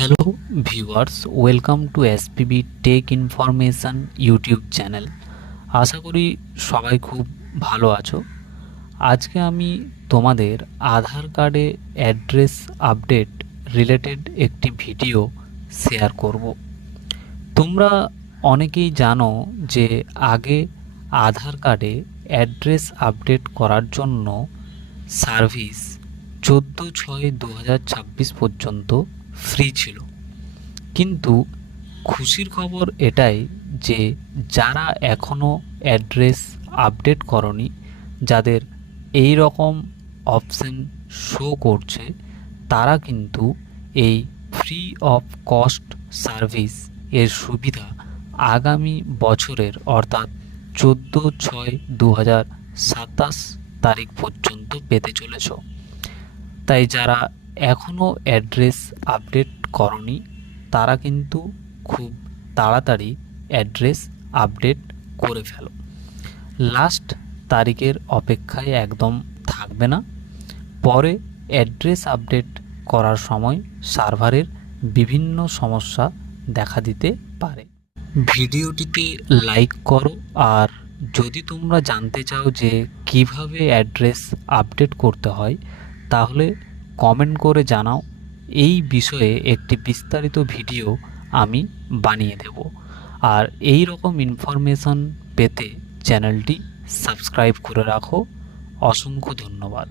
Hello viewers, welcome to SPB tech information YouTube channel. আশা করি সবাই খুব ভালো আছো। আজকে আমি তোমাদের আধার কার্ডে অ্যাড্রেস আপডেট রিলেটেড একটি ভিডিও শেয়ার করব। তোমরা অনেকেই জানো যে আগে আধার কার্ডে অ্যাড্রেস আপডেট করার জন্য সার্ভিস 14/6/2026 পর্যন্ত ফ্রি ছিল। কিন্তু খুশির খবর এটাই যে যারা এখনও অ্যাড্রেস আপডেট করনি, যাদের এই রকম অপশন শো করছে, তারা কিন্তু এই ফ্রি অফ কস্ট সার্ভিস এর সুবিধা আগামী বছরের অর্থাৎ 14/6/2027 তারিখ পর্যন্ত পেতে চলেছ। তাই যারা এখনও অ্যাড্রেস আপডেট করনি, তারা কিন্তু খুব তাড়াতাড়ি অ্যাড্রেস আপডেট করে ফেলো। লাস্ট তারিখের অপেক্ষায় একদম থাকবে না। পরে অ্যাড্রেস আপডেট করার সময় সার্ভারের বিভিন্ন সমস্যা দেখা দিতে পারে। ভিডিওটিতে লাইক করো, আর যদি তোমরা জানতে চাও যে কিভাবে অ্যাড্রেস আপডেট করতে হয়, তাহলে কমেন্ট করে জানাও। এই বিষয়ে একটি বিস্তারিত ভিডিও আমি বানিয়ে দেব। আর এই রকম ইনফরমেশন পেতে চ্যানেলটি সাবস্ক্রাইব করে রাখো। অসংখ্য ধন্যবাদ।